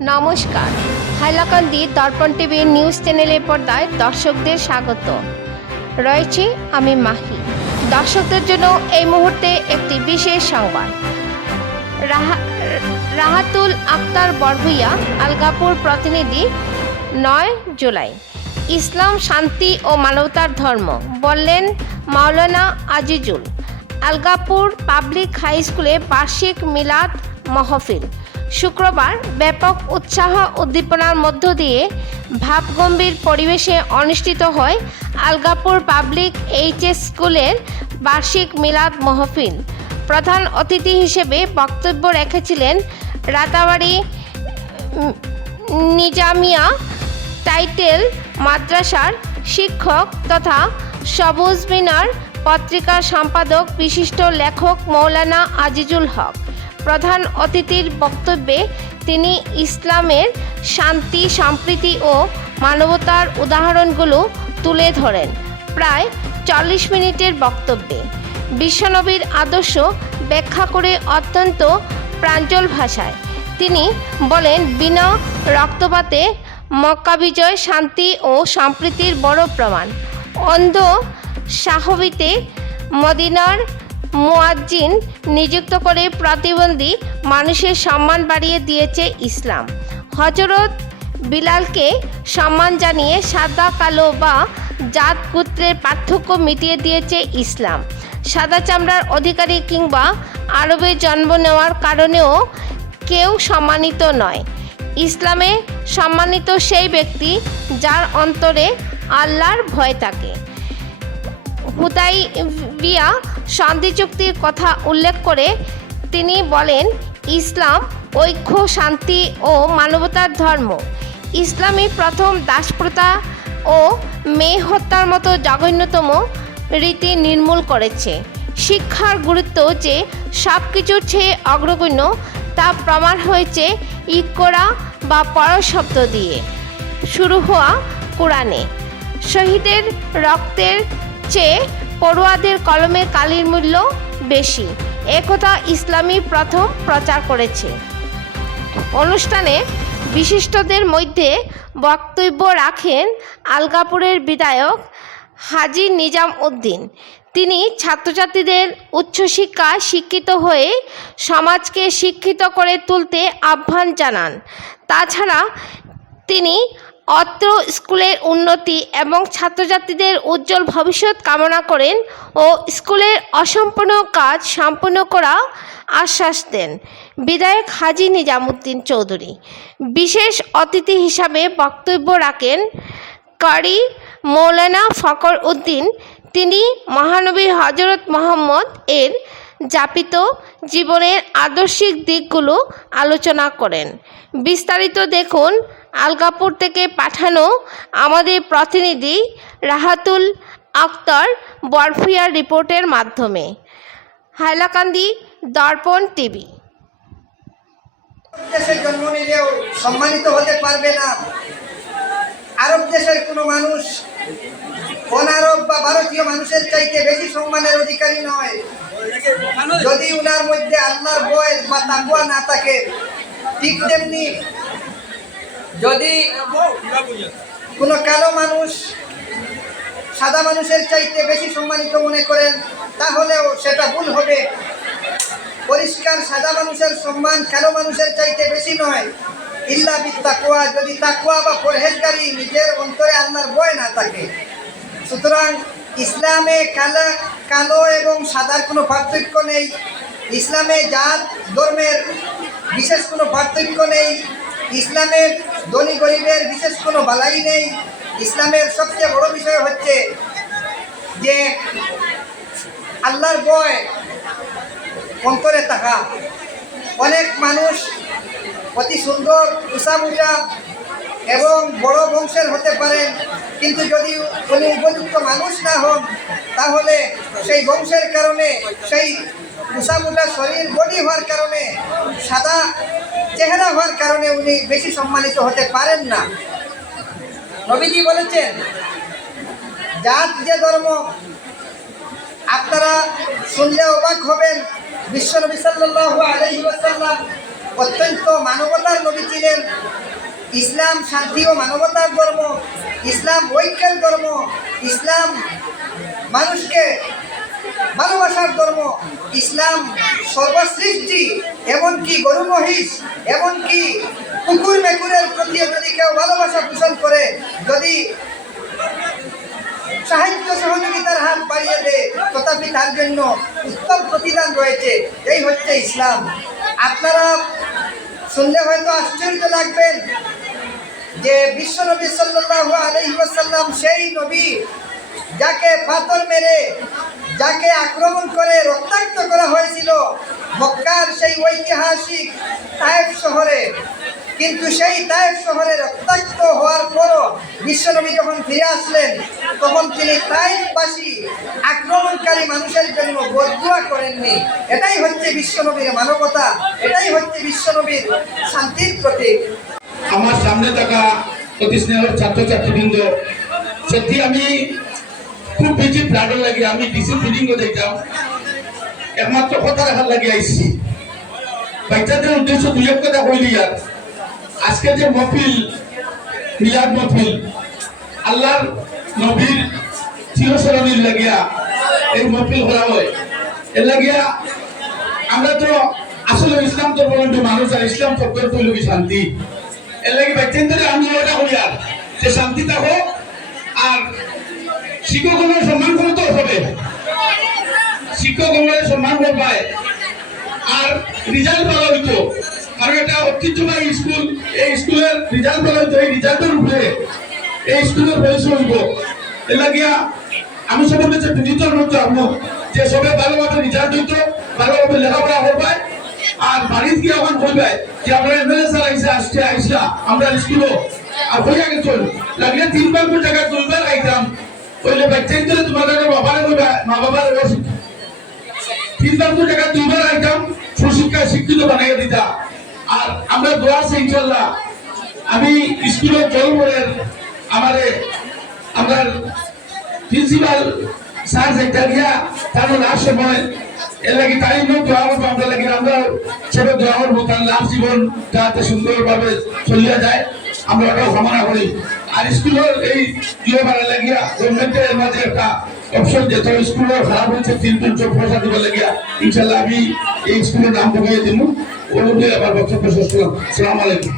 নমস্কার, হাইলাকান্দি দর্পণ টিভির নিউজ চ্যানেলের পর্দায় দর্শকদের স্বাগত রয়েছে। আমি মাহি। দর্শকদের জন্য এই মুহূর্তে একটি বিশেষ সংবাদ। রাহাতুল আক্তার বরভূইয়া, আলগাপুর প্রতিনিধি। 9 জুলাই, ইসলাম শান্তি ও মানবতার ধর্ম, বললেন মাওলানা আজিজুল। আলগাপুর পাবলিক হাই স্কুলে বার্ষিক মিলাদ মাহফিল শুক্রবার ব্যাপক উৎসাহ উদ্দীপনার মধ্য দিয়ে ভাবগম্ভীর পরিবেশে অনুষ্ঠিত হয় আলগাপুর পাবলিক এইচএস স্কুলের বার্ষিক মিলাদ মাহফিল। প্রধান অতিথি হিসেবে বক্তব্য রেখেছিলেন রাতাবাড়ি নিজামিয়া টাইটেল মাদ্রাসার শিক্ষক তথা সবুজ মিনার পত্রিকার সম্পাদক বিশিষ্ট লেখক মৌলানা আজিজুল হক। প্রধান অতিথির বক্তব্যে তিনি ইসলামের শান্তি, সম্প্রীতি ও মানবতার উদাহরণগুলো তুলে ধরেন। প্রায় 40 মিনিটের বক্তব্যে বিশ্বনবীর আদর্শ ব্যাখ্যা করে অত্যন্ত প্রাঞ্জল ভাষায় তিনি বলেন, বিনা রক্তপাতে মক্কা বিজয় শান্তি ও সম্প্রীতির বড় প্রমাণ। অন্ধ সাহাবীতে মদিনার মুয়াজ্জিন নিযুক্ত করে প্রতিবন্ধী মানুষের সম্মান বাড়িয়ে দিয়েছে ইসলাম। হযরত বিলালকে সম্মান জানিয়ে সাদা কালো বা জাত গোত্রের পার্থক্য মিটিয়ে দিয়েছে ইসলাম। সাদা চামড়ার অধিকারী কিংবা আরবে জন্ম নেওয়ার কারণেও কেউ সম্মানিত নয়। ইসলামে সম্মানিত সেই ব্যক্তি যার অন্তরে আল্লাহর ভয় থাকে। হুদাইবিয়া সন্ধি চুক্তির কথা উল্লেখ করে তিনি বলেন, ইসলাম ঐক্য, শান্তি ও মানবতার ধর্ম। ইসলামী প্রথম দাসপ্রথা ও মেয়ে হত্যার মতো জঘন্যতম রীতি নির্মূল করেছে। শিক্ষার গুরুত্ব যে সব কিছুর চেয়ে অগ্রগণ্য তা প্রমাণ হয়েছে ইকরা বা পড়া শব্দ দিয়ে শুরু হওয়া কোরআনে। শহীদের রক্তের চেয়ে পড়ুয়াদের কলমের কালির মূল্য বেশি, একথা ইসলামী প্রথম প্রচার করেছে। অনুষ্ঠানে বিশিষ্টদের মধ্যে বক্তব্য রাখেন আলগাপুরের বিধায়ক হাজী নিজাম উদ্দিন। তিনি ছাত্রছাত্রীদের উচ্চশিক্ষায় শিক্ষিত হয়ে সমাজকে শিক্ষিত করে তুলতে আহ্বান জানান। তাছাড়া তিনি অত্র স্কুলের উন্নতি এবং ছাত্রছাত্রীদের উজ্জ্বল ভবিষ্যৎ কামনা করেন ও স্কুলের অসম্পূর্ণ কাজ সম্পূর্ণ করা আশ্বাস দেন বিধায়ক হাজী নিজামুদ্দিন চৌধুরী। বিশেষ অতিথি হিসাবে বক্তব্য রাখেন কারি মৌলানা ফখর উদ্দিন। তিনি মহানবী হযরত মুহাম্মদ এর যাপিত জীবনের আদর্শিক দিকগুলো আলোচনা করেন। বিস্তারিত দেখুন আলগাপুর থেকে পাঠানো আমাদের প্রতিনিধি রাহাতুল আক্তার বরভূইয়ার রিপোর্টের মাধ্যমে। হাইলাকান্দি দর্পণ টিভি। দেশের জন্ম নিলেও সম্মানিত হতে পারবে না। আরব দেশের কোনো মানুষ অনারব বা ভারতীয় মানুষের চাইতে বেশি সম্মানের অধিকারী নয়, যদি উনার মধ্যে আল্লাহর ভয় বা তাকওয়া না থাকে। ঠিক তেমনি যদি কোনো কালো মানুষ সাদা মানুষের চাইতে বেশি সম্মানিত মনে করেন, তাহলেও সেটা ভুল হবে। পরিষ্কার সাদা মানুষের সম্মান কালো মানুষের চাইতে বেশি নয়, ইল্লা বিত্তাকওয়া, যদি তাকওয়া বা পরহেজগারি নিজের অন্তরে আল্লাহর ভয় না থাকে। সুতরাং ইসলামে কালো এবং সাদার কোনো পার্থক্য নেই। ইসলামে জাত ধর্মের বিশেষ কোনো পার্থক্য নেই। ইসলামের ধনী গরিবের বিশেষ কোনো বালাই নেই। ইসলামের সবচেয়ে বড় বিষয় হচ্ছে যে আল্লাহর ভয় অন্তরে থাকা। অনেক মানুষ অতি সুন্দর উঁচা এবং বড় বংশের হতে পারেন, কিন্তু যদি উনি উপযুক্ত মানুষ না হন, তাহলে সেই বংশের কারণে, সেই উঁচা শরীর বডি হওয়ার কারণে, সাদা চেহারা হওয়ার কারণে উনি বেশি সম্মানিত হতে পারেন না। নবীজি বলেছেন, জাত যে ধর্ম, আপনারা শুনলে অবাক হবেন। বিশ্বনবী সাল্লাল্লাহু আলাইহি ওয়াসাল্লাম অত্যন্ত মানবতার নবী ছিলেন। ইসলাম শান্তি ও মানবতার ধর্ম, ইসলাম ঐক্যের ধর্ম, ইসলাম মানুষকে ভালোবাসার ধর্ম, ইসলাম সর্বসৃষ্টি, এমনকি গরু মহিষ, এমনকি কুকুর মেকুরের প্রতি যদি কেউ ভালোবাসা পোষণ করে, যদি সাহায্য সহযোগিতার হাত বাড়িয়ে দেয়, তথাপি তার জন্য উত্তম প্রতিদান রয়েছে। এই হচ্ছে ইসলাম। আপনারা শুনলে হয়তো আশ্চর্য লাগবেন যে বিশ্বনবী সাল্লাল্লাহু আলাইহি ওয়াসাল্লাম সেই নবী যাকে পাথর মেরে, যাকে আক্রমণ করে রক্তাক্ত করা হয়েছিল মক্কার সেই ঐতিহাসিক তায়েফ শহরে। কিন্তু সেই তায়েফ শহরে রক্তাক্ত হওয়ার পরও বিশ্বনবী যখন ফিরে আসলেন, তখন তিনি তায়েফবাসী আক্রমণকারী মানুষের জন্য বদদুয়া করেননি। এটাই হচ্ছে বিশ্বনবীর মানবতা, এটাই হচ্ছে বিশ্বনবীর শান্তির প্রতীক। আমার সামনে থাকা অতি স্নেহের ছাত্রছাত্রীবৃন্দ, সত্যি আমি খুব বেশি প্রাণের লাগে। আমি ডিসি ফিলিংও দেখলাম, একমাত্র কথা রাখার লাগে আইসি। বাচ্চাদের উদ্দেশ্য দুই এক কথা কইলি। আর আজকে যে মহফিল, মিলাদ মহফিল, আল্লাহর নবীর চিরস্মরণীর লাগিয়া এই মহফিল করা হয়। এর লাগিয়া আমরা তো আসলে ইসলাম ধর্মাবলম্বী মানুষ, আর ইসলাম শব্দ হইল কি শান্তি। এর লাগে বাচ্চাদের আমি ওটা করি আর যে শান্তি থাকো। আর শিক্ষকগণের সম্মান করতে হবে, শিক্ষকগণের সম্মান করবায়। আর রেজাল্ট ভালো হইতো, কারণ এটা ঐতিহ্যবাহী স্কুল। এই স্কুলের রেজাল্ট ভালো হইতো, এই রেজাল্টের উপরে এই স্কুলের ভবিষ্যৎ হইব। এর লাগিয়া আমি সবার কাছে বিনীত অনুরোধ করবো যে সবাই ভালোভাবে রেজাল্ট হইতো, ভালোভাবে লেখাপড়া করবে। আর বাড়িতে গিয়ে এখন বলবে যে আমরা এমএলএ স্যার আইসা আইসা আমরা স্কুলও আর হইয়া গেছে। লাগলে 3 বার টাকা 2 বার আইতাম, ওইলে বাচ্চাদের তোমাদের বাবার মা বাবার 3 বার টাকা 2 বার আইতাম, সুশিক্ষা শিক্ষিত বানাইয়া দিতা। আর আমরা দোয়া আছে ইনশাল্লাহ। আমি স্কুলের জলমরের আমার প্রিন্সিপাল স্যার যেটা গিয়া তার লাস্ট সময় এর লাগে তাই দোয়া করবো। আমরা লাগে আমরা সবাই দোয়া করবো তার লাস্ট জীবন যাতে সুন্দরভাবে চলিয়া যায়, আমরা ওটাও কামনা করি। আর স্কুলের এই ইয়ে বাড়া লাগিয়া গভর্নমেন্টের মাঝে একটা অপশন যেত, স্কুলের খারাপ হয়েছে 3 পয়সা দিবার লাগিয়া ইনশাল্লাহ আমি এই স্কুলের নাম ঢুকিয়ে দিব। ওগুলো আবার বক্তব্য শেষ করলাম। আসসালামু আলাইকুম।